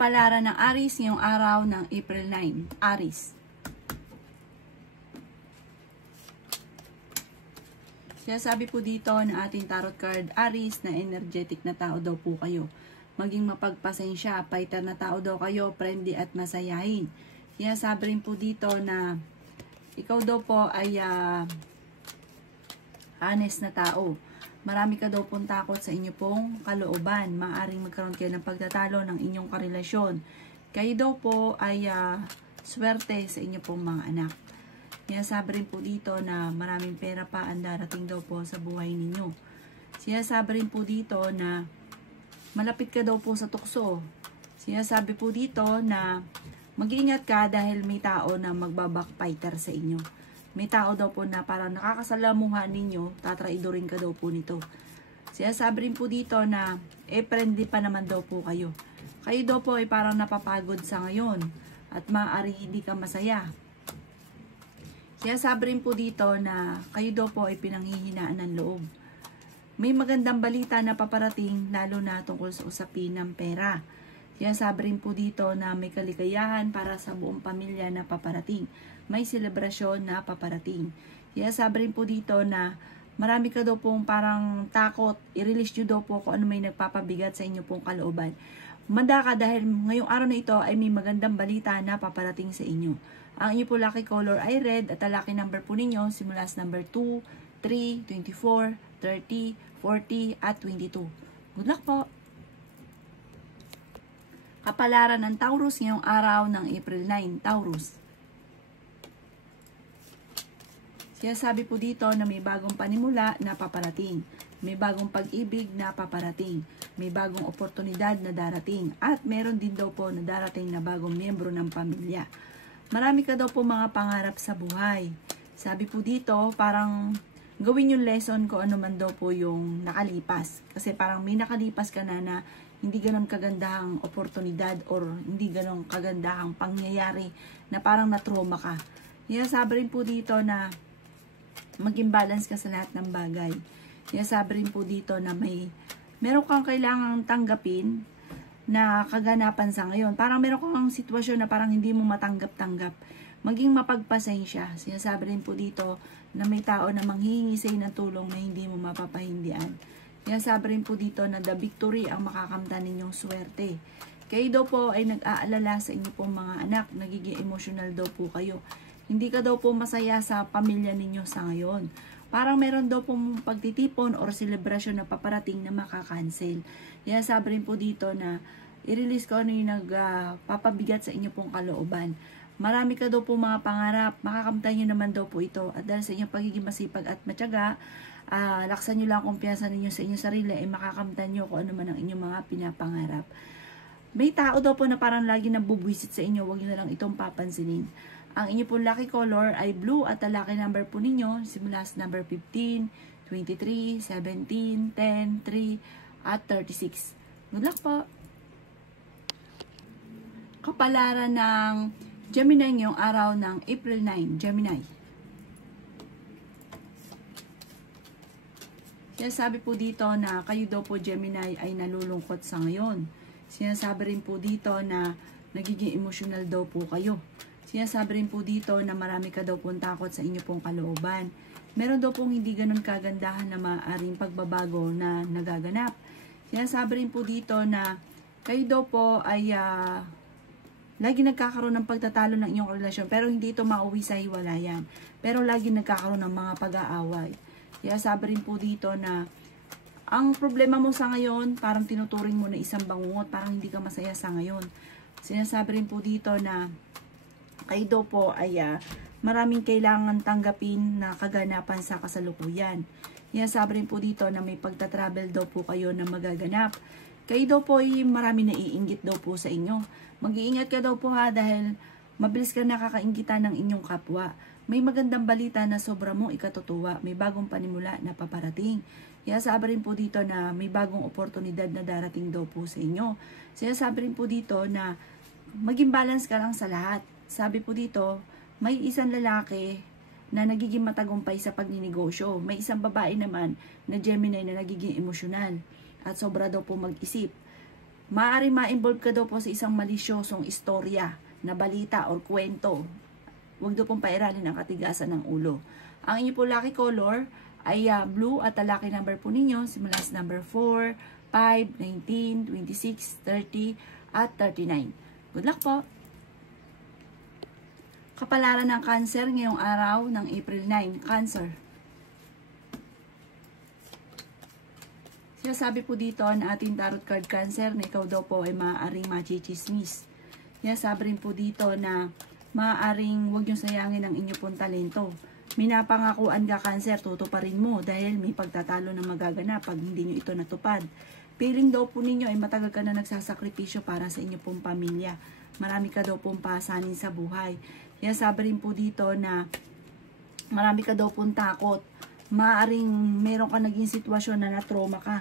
Kapalaran ng Aries ngayong araw ng April 9. Aries. Sinasabi po dito ng ating tarot card, Aries, na energetic na tao daw po kayo. Maging mapagpasensya, fighter na tao daw kayo, friendly at masayahin. Sinasabi rin po dito na ikaw daw po ay honest na tao. Marami ka daw pong takot sa inyo pong kalooban. Maaring magkaroon kayo ng pagtatalo ng inyong karelasyon. Kayo daw po ay swerte sa inyo pong mga anak. Sinasabi rin po dito na maraming pera pa ang darating daw po sa buhay ninyo. Sinasabi rin po dito na malapit ka daw po sa tukso. Sinasabi po dito na mag-iingat ka dahil may tao na magbabackfighter sa inyo. May tao daw po na parang nakakasalamuhan ninyo, tatraidorin ka daw po nito. Sinasabi rin po dito na friendly pa naman daw po kayo. Kayo daw po ay parang napapagod sa ngayon at maaaring hindi ka masaya. Sinasabi rin po dito na kayo daw po ay pinanghihinaan ng loob. May magandang balita na paparating lalo na tungkol sa usapin ng pera. Sinasabi rin po dito na may kaligayahan para sa buong pamilya na paparating. May selebrasyon na paparating. Sinasabi rin po dito na marami ka daw pong parang takot. I-release nyo daw po kung ano may nagpapabigat sa inyo pong kalooban. Manda ka dahil ngayong araw na ito ay may magandang balita na paparating sa inyo. Ang inyo po lucky color ay red at ang lucky number po ninyo simula sa number 2, 3, 24, 30, 40 at 22. Good luck po! Kapalaran ng Taurus ngayong araw ng April 9. Taurus. Sinasabi po dito na may bagong panimula na paparating. May bagong pag-ibig na paparating. May bagong oportunidad na darating. At meron din daw po na darating na bagong miyembro ng pamilya. Marami ka daw po mga pangarap sa buhay. Sabi po dito, parang gawin yung lesson ko ano man daw po yung nakalipas. Kasi parang may nakalipas ka na hindi ganun kagandahang oportunidad or hindi ganun kagandahang pangyayari na parang na-trauma ka. Sinasabi rin po dito na maging balance ka sa lahat ng bagay. Sinasabi rin po dito na meron kang kailangang tanggapin na kaganapan sa ngayon. Parang meron kang sitwasyon na parang hindi mo matanggap-tanggap. Maging mapagpasensya. Sinasabi rin po dito na may tao na manghihingi sa ng tulong na hindi mo mapapahindian. Sinasabi rin po dito na the victory ang makakamtan ninyong swerte. Kayo daw po ay nag-aalala sa inyo pong mga anak. Nagiging emotional daw po kayo. Hindi ka daw po masaya sa pamilya ninyo sa ngayon. Parang meron daw pong pagtitipon or celebration na paparating na makakancel. Sinasabi rin po dito na i-release ko ano yung nagpapabigat sa inyo pong kalooban. Marami ka daw po mga pangarap, makakamtan nyo naman daw po ito. At dahil sa inyong pagiging masipag at matyaga, laksan nyo lang ang kumpiyansa ninyo sa inyong sarili, ay makakamtan nyo kung ano man ang inyong mga pinapangarap. May tao daw po na parang lagi nabubwisit sa inyo, huwag nyo na lang itong papansinin. Ang inyo pong lucky color ay blue at ang lucky number po ninyo simula sa number 15, 23, 17, 10, 3 at 36. Good luck po! Kapalaran ng Gemini ngayong araw ng April 9. Gemini. Sinasabi po dito na kayo daw po Gemini ay nalulungkot sa ngayon. Sinasabi rin po dito na nagiging emotional daw po kayo. Sinasabi rin po dito na marami ka daw pong takot sa inyo pong kalooban. Meron daw pong hindi ganun kagandahan na maaaring pagbabago na nagaganap. Sinasabi rin po dito na kayo daw po ay lagi nagkakaroon ng pagtatalo ng inyong relasyon pero hindi ito mauwi sa hiwalayan. Pero lagi nagkakaroon ng mga pag-aaway. Sinasabi rin po dito na ang problema mo sa ngayon parang tinuturing mo na isang bangungot, parang hindi ka masaya sa ngayon. Sinasabi rin po dito na kayo daw po ay maraming kailangan tanggapin na kaganapan sa kasalukuyan. Sinasabi rin po dito na may pagta-travel daw po kayo na magaganap. Kayo daw po ay marami naiinggit daw po sa inyo. Mag-iingat ka daw po ha dahil mabilis ka nakakainggitan ng inyong kapwa. May magandang balita na sobra mong ikatutuwa. May bagong panimula na paparating. Sinasabi rin po dito na may bagong oportunidad na darating daw po sa inyo. Sinasabi rin po dito na maging balance ka lang sa lahat. Sabi po dito, may isang lalaki na nagiging matagumpay sa pagninegosyo. May isang babae naman na Gemini na nagiging emosyonal at sobra daw po mag-isip. Maaaring ma-involve ka daw po sa isang malisyosong istorya na balita or kwento. Huwag daw pong pairalin ang katigasan ng ulo. Ang inyo po lucky color ay blue at ang lucky number po ninyo simula sa number 4, 5, 19, 26, 30 at 39. Good luck po! Kapalaran ng Cancer ngayong araw ng April 9. Cancer. Sinasabi po dito na ating tarot card Cancer na ikaw daw po ay maaaring machichismis. Sinasabi rin po dito na maaaring huwag niyong sayangin ang inyo pong talento. Minapangakuan ka Cancer, tutuparin mo dahil may pagtatalo na magaganap pag hindi nyo ito natupad. Feeling daw po ninyo ay matagal ka na nagsasakripisyo para sa inyo pong pamilya. Marami ka daw pong pasanin sa buhay. Sinasabi rin po dito na marami ka daw pong takot. Maaring meron ka naging sitwasyon na na-trauma ka.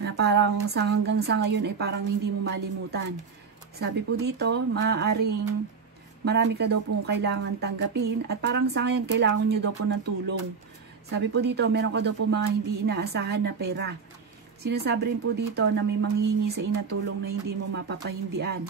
Na parang hanggang sa ngayon ay parang hindi mo malimutan. Sabi po dito, maaring marami ka daw pong kailangan tanggapin at parang sa ngayon kailangan nyo daw po ng tulong. Sabi po dito, meron ka daw po mga hindi inaasahan na pera. Sinasabi rin po dito na may manghihingi sa inatulong na hindi mo mapapahindian.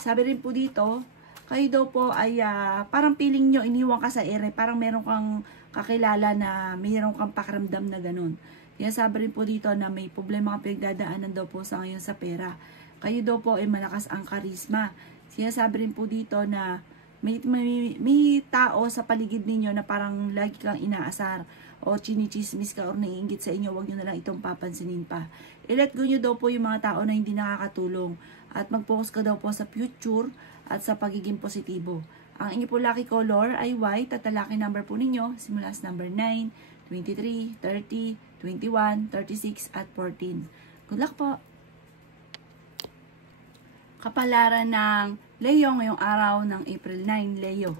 Sabi rin po dito, kayo daw po ay parang feeling nyo iniwan ka sa ere, parang meron kang kakilala na mayroon kang pakiramdam na ganun. Kaya sabi rin po dito na may problema kang pinagdadaanan daw po sa ngayon sa pera. Kayo daw po ay malakas ang karisma. Sinasabi rin po dito na may tao sa paligid ninyo na parang lagi kang inaasar o chinichismis ka o naiinggit sa inyo, huwag nyo na lang itong papansinin pa. I-let go nyo daw po yung mga tao na hindi nakakatulong at mag-focus ka daw po sa future at sa pagiging positibo. Ang inyo po lucky color ay white at ang lucky number po ninyo simula sa number 9, 23, 30, 21, 36 at 14. Good luck po! Kapalaran ng Leo ngayong araw ng April 9, Leo.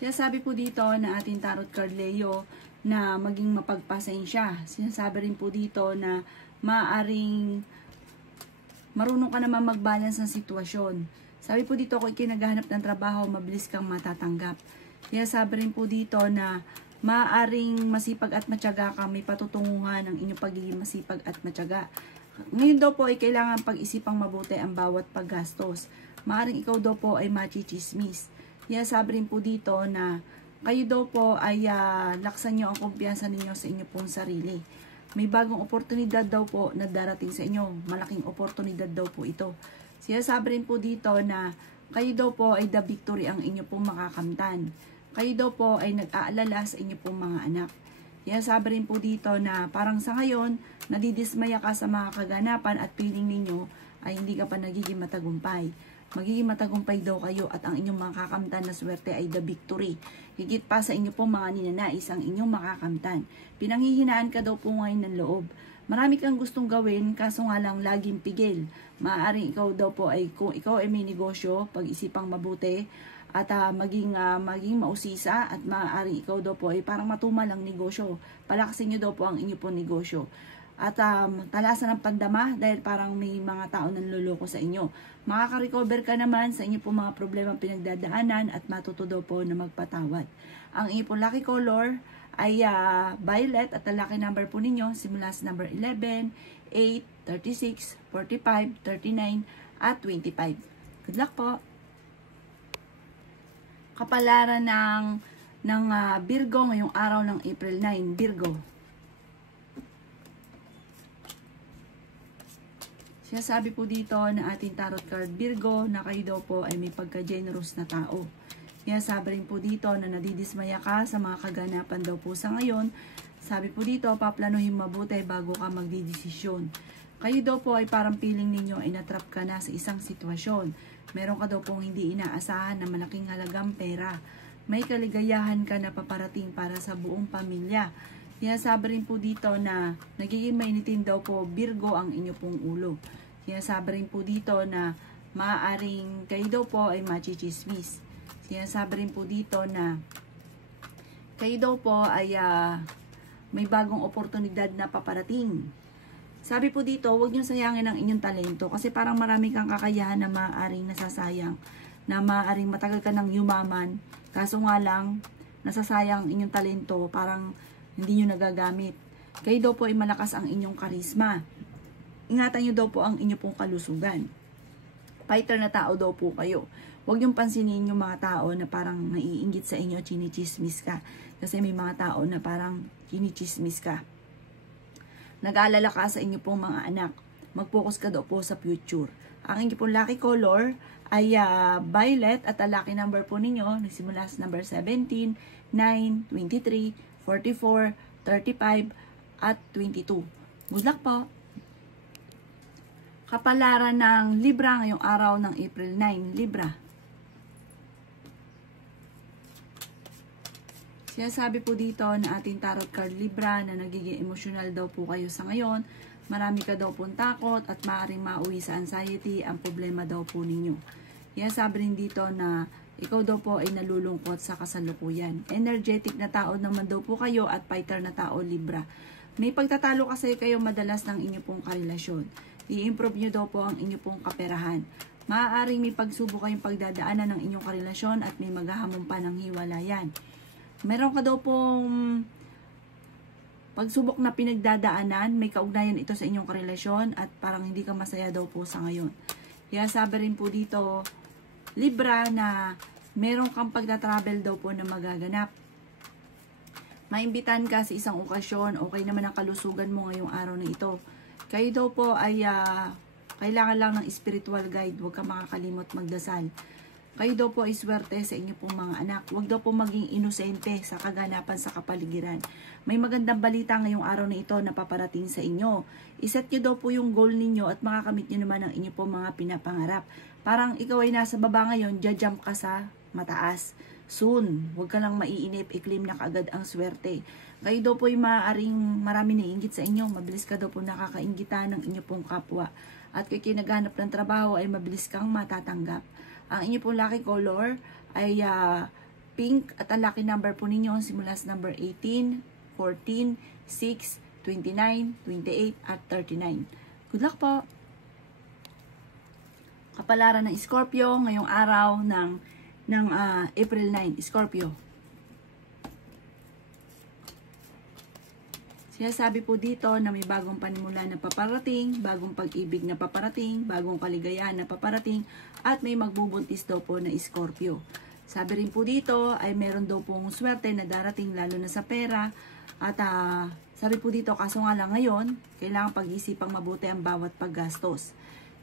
Sinasabi po dito na ating tarot card Leo na maging mapagpasensya. Sinasabi rin po dito na maaring marunong ka naman mag-balance ng sitwasyon. Sabi po dito kung ikinaghahanap ng trabaho, mabilis kang matatanggap. Sinasabi rin po dito na maaring masipag at matyaga ka, may patutunguhan ng inyong pagiging masipag at matyaga. Ngayon daw po ay kailangan pag-isipang mabuti ang bawat paggastos. Maaring ikaw daw po ay machichismis. Sinasabi rin po dito na kayo daw po ay laksan nyo ang kumpiyansa ninyo sa inyo pong sarili. May bagong oportunidad daw po na darating sa inyo. Malaking oportunidad daw po ito. Sinasabi rin po dito na kayo daw po ay the victory ang inyo pong makakamtan. Kayo daw po ay nag-aalala sa inyo pong mga anak. Sinasabi rin po dito na parang sa ngayon, nadidismaya ka sa mga kaganapan at feeling ninyo ay hindi ka pa nagiging matagumpay. Magiging matagumpay daw kayo at ang inyong makakamtan na swerte ay the victory. Higit pa sa inyo pong mga ninanais ang inyong makakamtan. Pinanghihinaan ka daw po ngayon ng loob. Marami kang gustong gawin kaso nga lang laging pigil. Maaaring ikaw daw po ay kung ikaw ay may negosyo, pag-isipang mabuti at maging mausisa at maaaring ikaw daw po ay parang matumal ang negosyo. Palakasin nyo daw po ang inyo pong negosyo. At talasan ng pandama dahil parang may mga tao nanloloko sa inyo. Makaka-recover ka naman sa inyo po mga problema pinagdadaanan at matuto daw po na magpatawad. Ang inyo po lucky color ay violet at ang lucky number po ninyo simula sa number 11, 8, 36, 45, 39 at 25. Good luck po! Kapalaran ng Virgo ngayong araw ng April 9, Virgo. Sinasabi po dito na ating tarot card Virgo na kayo daw po ay may pagka-generous na tao. Sinasabi rin po dito na nadidismaya ka sa mga kaganapan daw po sa ngayon. Sabi po dito, paplanuhin mabuti bago ka magdidesisyon. Kayo daw po ay parang feeling ninyo ay natrap ka na sa isang sitwasyon. Meron ka daw pong hindi inaasahan na malaking halagang pera. May kaligayahan ka na paparating para sa buong pamilya. Sinasabi rin po dito na nagiging mainitin daw po Virgo ang inyo pong ulo. Sinasabi rin po dito na maaaring kayo daw po ay machichismis. Sinasabi rin po dito na kayo daw po ay may bagong oportunidad na paparating. Sabi po dito, huwag niyong sayangin ang inyong talento kasi parang marami kang kakayahan na maaaring nasasayang, na maaaring matagal ka nang yumaman, kaso nga lang, nasasayang ang inyong talento, parang hindi nyo nagagamit. Kayo daw po ay malakas ang inyong karisma. Ingatan nyo daw po ang inyong pong kalusugan. Fighter na tao daw po kayo. Huwag niyong pansinin yung mga tao na parang naiinggit sa inyo, chinichismis ka. Kasi may mga tao na parang chinichismis ka. Nag-aalala ka sa inyo pong mga anak. Mag-focus ka daw po sa future. Ang inyong pong lucky color ay violet at ang lucky number po ninyo, nagsimula sa number 17, 9, 23, 44, 35, at 22. Good luck po! Kapalaran ng Libra ngayong araw ng April 9. Libra. Sinasabi po dito na ating tarot card Libra na nagiging emotional daw po kayo sa ngayon. Marami ka daw pong takot at maaaring mauwi sa anxiety ang problema daw po ninyo. Sinasabi rin dito na ikaw daw po ay nalulungkot sa kasalukuyan. Energetic na tao naman daw po kayo at fighter na tao Libra. May pagtatalo kasi kayo madalas ng inyo pong karelasyon. I-improve nyo daw po ang inyo pong kaperahan. Maaaring may pagsubok kayong pagdadaanan ng inyong karelasyon at may maghahamon pa ng hiwalayan. Meron ka daw pong pagsubok na pinagdadaanan, may kaugnayan ito sa inyong karelasyon at parang hindi ka masaya daw po sa ngayon. Kaya sabi rin po dito, Libra, na meron kang pagta-travel daw po na magaganap. Maimbitan ka sa isang okasyon, okay naman ang kalusugan mo ngayong araw na ito. Kayo daw po ay kailangan lang ng spiritual guide, huwag ka makakalimot magdasal. Kayo daw po ay swerte sa inyo pong mga anak. Huwag daw po maging inosente sa kaganapan sa kapaligiran. May magandang balita ngayong araw na ito na paparating sa inyo. Iset nyo daw po yung goal ninyo at makakamit nyo naman ang inyo pong mga pinapangarap. Parang ikaw ay nasa baba ngayon, jump ka sa mataas. Soon, huwag ka lang maiinip, i-claim na kaagad ang swerte. Kayo daw po ay maaaring marami naiinggit sa inyo. Mabilis ka daw po nakakainggitan ng inyo pong kapwa. At kung kinaghanap ng trabaho ay mabilis kang matatanggap. Ang inyo pong lucky color ay pink at ang lucky number po ninyo simula sa number 18, 14, 6, 29, 28 at 39. Good luck po! Kapalaran ng Scorpio ngayong araw ng April 9. Scorpio. Sinasabi po dito na may bagong panimula na paparating, bagong pag-ibig na paparating, bagong kaligayahan na paparating, at may magbubuntis daw po na Scorpio. Sabi rin po dito ay meron daw pong swerte na darating lalo na sa pera. At sabi po dito, kaso nga lang ngayon, kailangan pag-isipang mabuti ang bawat paggastos.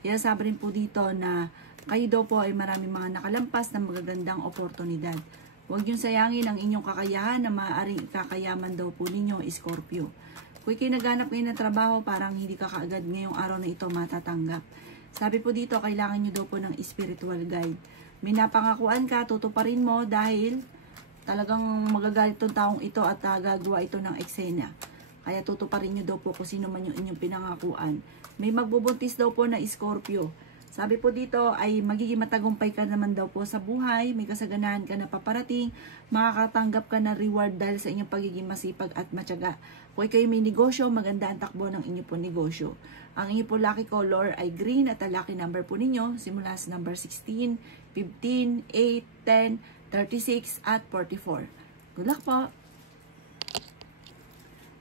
Kaya sabi rin po dito na kayo daw po ay maraming mga nakalampas na magagandang oportunidad. Huwag niyong sayangin ang inyong kakayahan na maaaring ikakayaman daw po ninyo, Scorpio. Kung kinaghanap ngayon ng trabaho, parang hindi ka kaagad ngayong araw na ito matatanggap. Sabi po dito, kailangan niyo daw po ng spiritual guide. May napangakuan ka, tutuparin mo dahil talagang magagalit tong taong ito at gagawa ito ng eksena. Kaya tutuparin niyo daw po kung sino man yung inyong pinangakuan. May magbubuntis daw po na Scorpio. Sabi po dito ay magiging matagumpay ka naman daw po sa buhay, may kasaganahan ka na paparating, makakatanggap ka na reward dahil sa inyong pagiging masipag at matyaga. Kung kayo may negosyo, maganda ang takbo ng inyong po negosyo. Ang inyong po lucky color ay green at ang lucky number po ninyo simula sa number 16, 15, 8, 10, 36 at 44. Good luck po!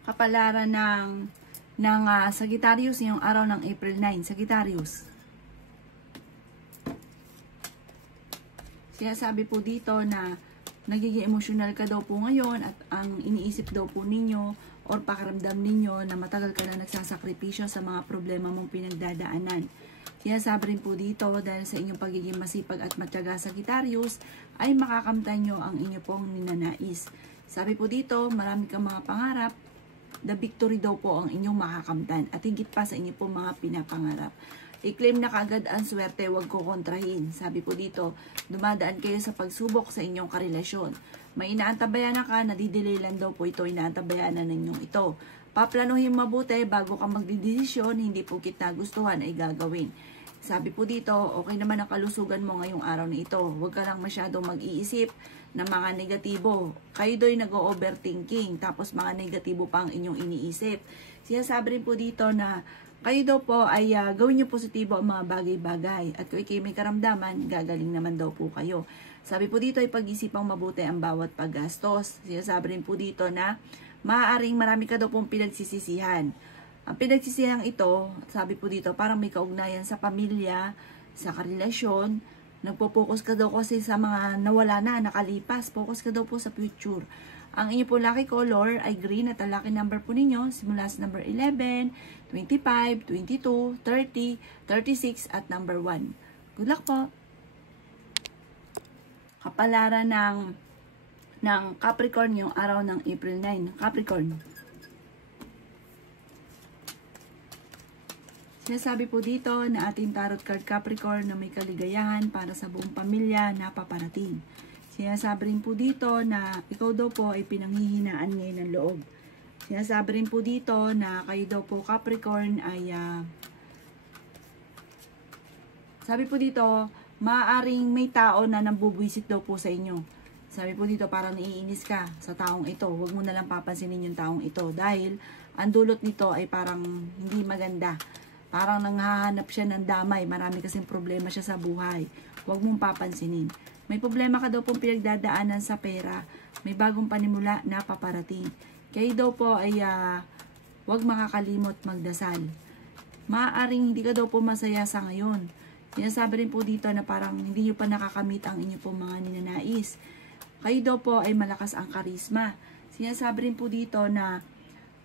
Kapalaran ng Sagittarius ngayong araw ng April 9. Sagittarius. Sinasabi po dito na nagiging emotional ka daw po ngayon at ang iniisip daw po ninyo or pakaramdam ninyo na matagal ka na nagsasakripisyo sa mga problema mong pinagdadaanan. Sinasabi rin po dito dahil sa inyong pagiging masipag at matyaga Sagittarius ay makakamtan nyo ang inyo pong ninanais. Sabi po dito, marami kang mga pangarap, the victory daw po ang inyong makakamtan at higit pa sa inyong pong mga pinapangarap. I-claim na kaagad ang swerte, huwag ko kontrahin. Sabi po dito, dumadaan kayo sa pagsubok sa inyong karelasyon. May inaantabayanan ka, nadidelay lang daw po ito, inaantabayanan ninyong ito. Paplanuhin mabuti bago ka magdidesisyon, hindi po kita gustuhan ay gagawin. Sabi po dito, okay naman ang kalusugan mo ngayong araw na ito. Huwag ka lang masyadong mag-iisip ng mga negatibo. Kayo do'y nag-overthinking, tapos mga negatibo pa ang inyong iniisip. Sinasabi rin po dito na kayo daw po ay gawin niyo positibo ang mga bagay-bagay. At kung kayo may karamdaman, gagaling naman daw po kayo. Sabi po dito ay pag-isipang mabuti ang bawat paggastos. Sinasabi rin po dito na maaaring marami ka daw pong pinagsisisihan. Ang pinagsisihan ito, sabi po dito, parang may kaugnayan sa pamilya, sa karelasyon. Nagpo-focus ka daw kasi sa mga nawala na, nakalipas. Focus ka daw po sa future. Ang inyo po lucky color ay green at ang lucky number po ninyo simula sa number 11, 25, 22, 30, 36 at number 1. Good luck po! Kapalaran ng Capricorn yung araw ng April 9. Capricorn. Sinasabi po dito na ating tarot card Capricorn na may kaligayahan para sa buong pamilya na paparating. Sinasabi rin po dito na ikaw daw po ay pinanghihinaan ngayon ng loob. Sinasabi rin po dito na kayo daw po Capricorn ay sabi po dito, maaaring may tao na nambubwisit daw po sa inyo. Sabi po dito parang naiinis ka sa taong ito. Huwag mo na lang papansinin yung taong ito dahil ang dulot nito ay parang hindi maganda. Parang nanghahanap siya ng damay. Marami kasing problema siya sa buhay. Huwag mong papansinin. May problema ka daw pong pinagdadaanan sa pera. May bagong panimula na paparating. Kayo daw po ay huwag makakalimot magdasal. Maaaring hindi ka daw po masaya sa ngayon. Sinasabi rin po dito na parang hindi nyo pa nakakamit ang inyo pong mga ninanais. Kayo daw po ay malakas ang karisma. Sinasabi rin po dito na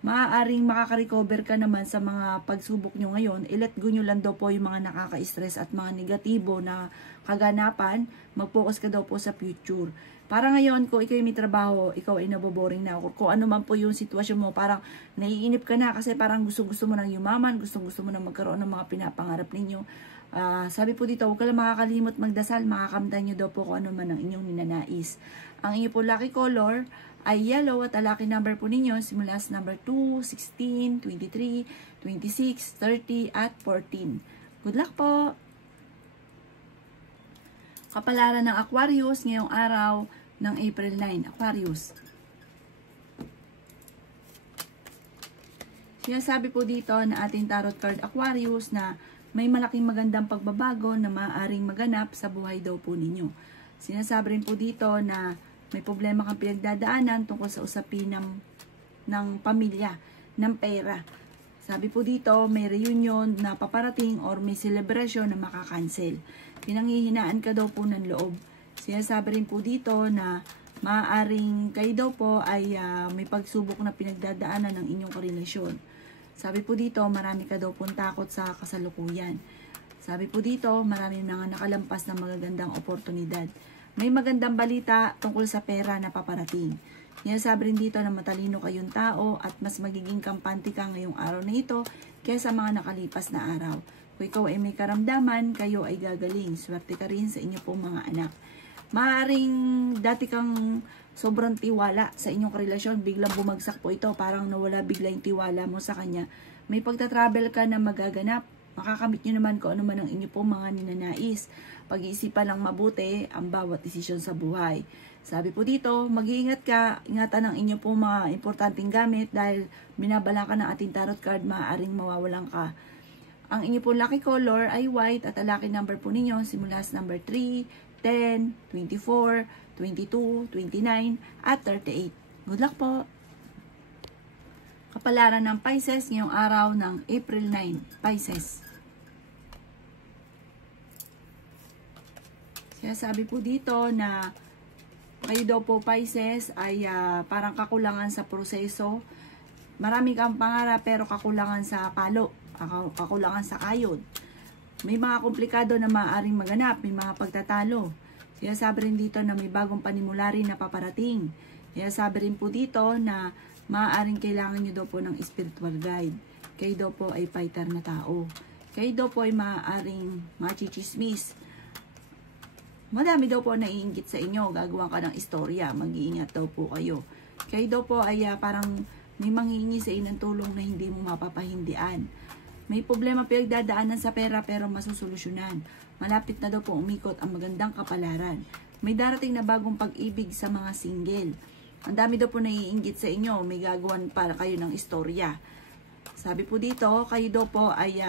maaaring makaka-recover ka naman sa mga pagsubok nyo ngayon. I-let go nyo lang daw po yung mga nakaka-stress at mga negatibo na kaganapan. Mag-focus ka daw po sa future. Para ngayon, kung ikaw may trabaho, ikaw ay naboboring na. Kung ano man po yung sitwasyon mo, parang naiinip ka na kasi parang gusto-gusto mo nang yumaman, gusto-gusto mo nang magkaroon ng mga pinapangarap ninyo. Sabi po dito, huwag ka lang makakalimot magdasal, makakamtan nyo daw po kung ano man ang inyong ninanais. Ang inyo po lucky color ay yellow at ang lucky number po ninyo simula sa number 2, 16, 23, 26, 30 at 14. Good luck po! Kapalaran ng Aquarius ngayong araw ng April 9. Aquarius. Sinasabi po dito na ating tarot card Aquarius na may malaking magandang pagbabago na maaaring maganap sa buhay daw po ninyo. Sinasabi rin po dito na may problema kang pinagdadaanan tungkol sa usapin ng pamilya, ng pera. Sabi po dito, may reunion na paparating or may celebration na makakancel. Pinanghihinaan ka daw po ng loob. Sinasabi rin po dito na maaaring kayo daw po ay may pagsubok na pinagdadaanan ng inyong karelasyon. Sabi po dito, marami ka daw pong takot sa kasalukuyan. Sabi po dito, marami mga nakalampas na magagandang oportunidad. May magandang balita tungkol sa pera na paparating. Sinasabi rin dito na matalino kayong tao at mas magiging kampante ka ngayong araw na ito kaysa mga nakalipas na araw. Kung ikaw ay may karamdaman, kayo ay gagaling. Swerte ka rin sa inyo pong mga anak. Maaaring dati kang sobrang tiwala sa inyong relasyon, biglang bumagsak po ito, parang nawala bigla yung tiwala mo sa kanya. May pagta-travel ka na magaganap. Makakamit nyo naman kung ano man ang inyo pong mga ninanais. Pag-iisipan lang mabuti ang bawat desisyon sa buhay. Sabi po dito, mag-iingat ka, ingatan ang inyo pong mga importanteng gamit dahil binabala ka ng ating tarot card, maaaring mawawalan ka. Ang inyo pong lucky color ay white at ang lucky number po ninyo simula sa number 3, 10, 24, 22, 29 at 38. Good luck po! Kapalaran ng Pisces ngayong araw ng April 9. Pisces. Sinasabi po dito na kayo daw po Pisces ay parang kakulangan sa proseso. Marami kang pangarap pero kakulangan sa palo, kakulangan sa kayod. May mga komplikado na maaaring maganap, may mga pagtatalo. Sinasabi rin dito na may bagong panimula rin na paparating. Sinasabi rin po dito na maaaring kailangan nyo daw po ng spiritual guide. Kayo daw po ay fighter na tao. Kayo daw po ay maaaring machichismis. Madami daw po naiinggit sa inyo. Gagawa ka ng istorya. Mag-iingat daw po kayo. Kayo daw po ay parang may manghihingi sa inyo ng tulong na hindi mo mapapahindian. May problema pinagdadaanan sa pera pero masusolusyonan. Malapit na daw po umikot ang magandang kapalaran. May darating na bagong pag-ibig sa mga single. Ang dami daw po naiinggit sa inyo. May gagawan para kayo ng istorya. Sabi po dito, kayo daw po ay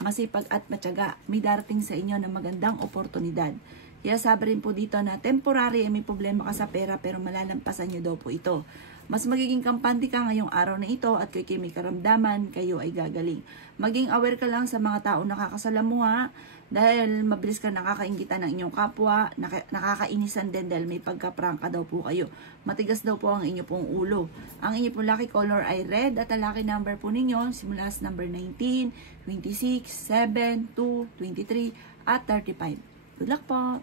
masipag at matyaga. May darating sa inyo na magandang oportunidad. Kaya sabi rin po dito na temporary ay may problema ka sa pera pero malalampasan nyo daw po ito. Mas magiging kampante ka ngayong araw na ito at kung may karamdaman, kayo ay gagaling. Maging aware ka lang sa mga tao nakakasalamuha dahil mabilis ka nakakaingitan ng inyong kapwa, nakakainisan din dahil may pagka-prangka daw po kayo. Matigas daw po ang inyo pong ulo. Ang inyo pong lucky color ay red at ang lucky number po ninyo simula sa number 19, 26, 7, 2, 23 at 35. Good luck po!